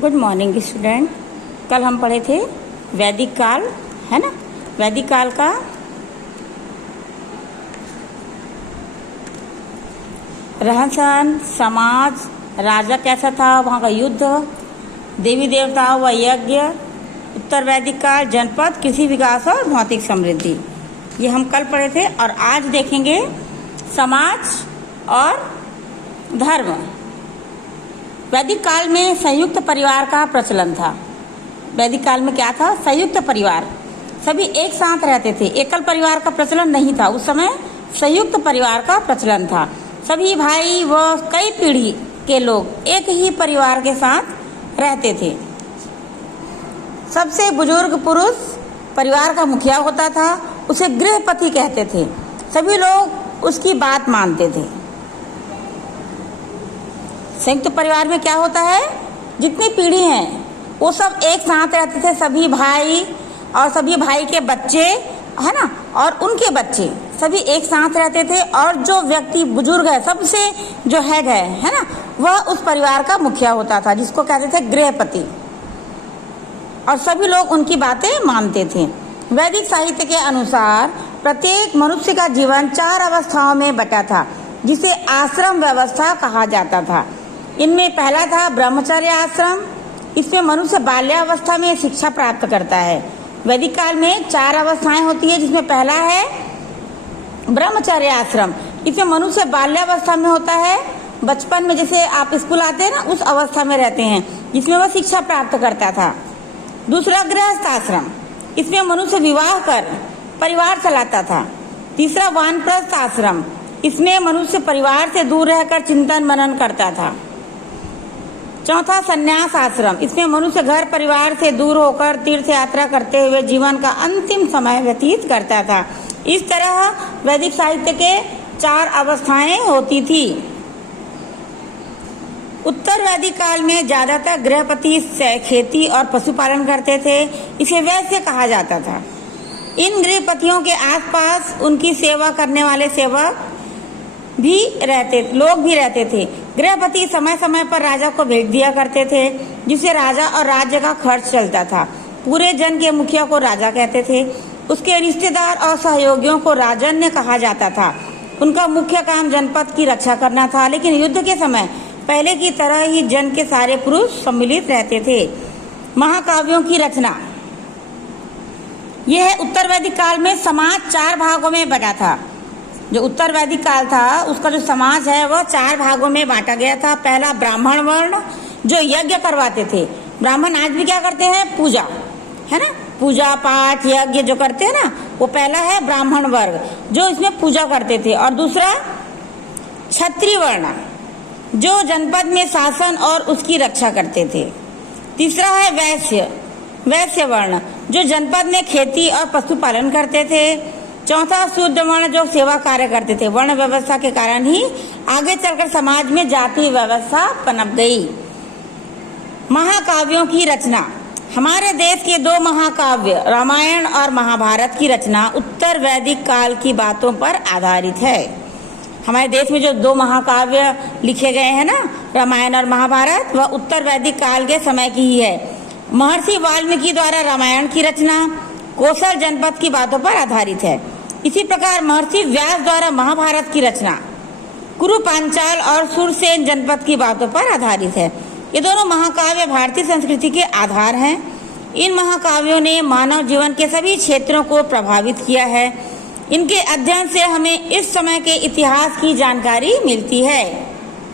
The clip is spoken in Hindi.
Good morning student. कल हम पढ़े थे वैदिक काल, है ना। वैदिक काल का रहन सहन, समाज, राजा कैसा था, वहाँ का युद्ध, देवी देवताओं व यज्ञ, उत्तर वैदिक काल, जनपद, कृषि विकास और भौतिक समृद्धि, ये हम कल पढ़े थे। और आज देखेंगे समाज और धर्म। वैदिक काल में संयुक्त परिवार का प्रचलन था। वैदिक काल में क्या था? संयुक्त परिवार, सभी एक साथ रहते थे। एकल परिवार का प्रचलन नहीं था उस समय, संयुक्त परिवार का प्रचलन था। सभी भाई व कई पीढ़ी के लोग एक ही परिवार के साथ रहते थे। सबसे बुजुर्ग पुरुष परिवार का मुखिया होता था, उसे गृहपति कहते थे। सभी लोग उसकी बात मानते थे। संयुक्त परिवार में क्या होता है, जितनी पीढ़ी हैं वो सब एक साथ रहते थे। सभी भाई और सभी भाई के बच्चे, है ना, और उनके बच्चे सभी एक साथ रहते थे। और जो व्यक्ति बुजुर्ग है, सबसे जो हेड है ना, वह उस परिवार का मुखिया होता था, जिसको कहते थे गृहपति। और सभी लोग उनकी बातें मानते थे। वैदिक साहित्य के अनुसार प्रत्येक मनुष्य का जीवन 4 अवस्थाओं में बटा था, जिसे आश्रम व्यवस्था कहा जाता था। इनमें पहला था ब्रह्मचर्य आश्रम। इसमें मनुष्य बाल्यावस्था में शिक्षा प्राप्त करता है। वैदिक काल में 4 अवस्थाएं होती है, जिसमें पहला है ब्रह्मचर्य आश्रम। इसमें मनुष्य बाल्यावस्था में होता है, बचपन में जैसे आप स्कूल आते हैं ना, उस अवस्था में रहते हैं, जिसमें वह शिक्षा प्राप्त करता था। दूसरा गृहस्थ आश्रम, इसमें मनुष्य विवाह कर परिवार चलाता था। तीसरा वानप्रस्थ आश्रम, इसमें मनुष्य परिवार से दूर रहकर चिंतन मनन करता था। चौथा संन्यास आश्रम, इसमें मनुष्य घर परिवार से दूर होकर तीर्थ यात्रा करते हुए जीवन का अंतिम समय व्यतीत करता था। इस तरह वैदिक साहित्य के 4 अवस्थाएं होती थी। उत्तर वैदिक काल में ज्यादातर गृहपति खेती और पशुपालन करते थे। इसे वैश्य कहा जाता था। इन गृहपतियों के आसपास उनकी सेवा करने वाले सेवक लोग भी रहते थे। गृहपति समय समय पर राजा को भेज दिया करते थे, जिससे राजा और राज्य का खर्च चलता था। पूरे जन के मुखिया को राजा कहते थे। उसके रिश्तेदार और सहयोगियों को राजन्य कहा जाता था। उनका मुख्य काम जनपद की रक्षा करना था। लेकिन युद्ध के समय पहले की तरह ही जन के सारे पुरुष सम्मिलित रहते थे। महाकाव्यों की रचना, यह उत्तर वैदिक काल में समाज 4 भागों में बटा था। जो उत्तर वैदिक काल था, उसका जो समाज है वह 4 भागों में बांटा गया था। पहला ब्राह्मण वर्ण, जो यज्ञ करवाते थे। ब्राह्मण आज भी क्या करते हैं? पूजा, है ना, पूजा पाठ यज्ञ जो करते हैं ना, वो पहला है ब्राह्मण वर्ग, जो इसमें पूजा करते थे। और दूसरा क्षत्रिय वर्ण, जो जनपद में शासन और उसकी रक्षा करते थे। तीसरा है वैश्य वर्ण, जो जनपद में खेती और पशुपालन करते थे। चौथा शूद्र वर्ण, जो सेवा कार्य करते थे। वर्ण व्यवस्था के कारण ही आगे चलकर समाज में जाति व्यवस्था पनप गई। महाकाव्यों की रचना, हमारे देश के 2 महाकाव्य रामायण और महाभारत की रचना उत्तर वैदिक काल की बातों पर आधारित है। हमारे देश में जो 2 महाकाव्य लिखे गए हैं ना, रामायण और महाभारत, वह उत्तर वैदिक काल के समय की ही है। महर्षि वाल्मीकि द्वारा रामायण की रचना कौशल जनपद की बातों पर आधारित है। इसी प्रकार महर्षि व्यास द्वारा महाभारत की रचना कुरु पांचाल और सुरसेन जनपद की बातों पर आधारित है। ये दोनों महाकाव्य भारतीय संस्कृति के आधार हैं। इन महाकाव्यों ने मानव जीवन के सभी क्षेत्रों को प्रभावित किया है। इनके अध्ययन से हमें इस समय के इतिहास की जानकारी मिलती है।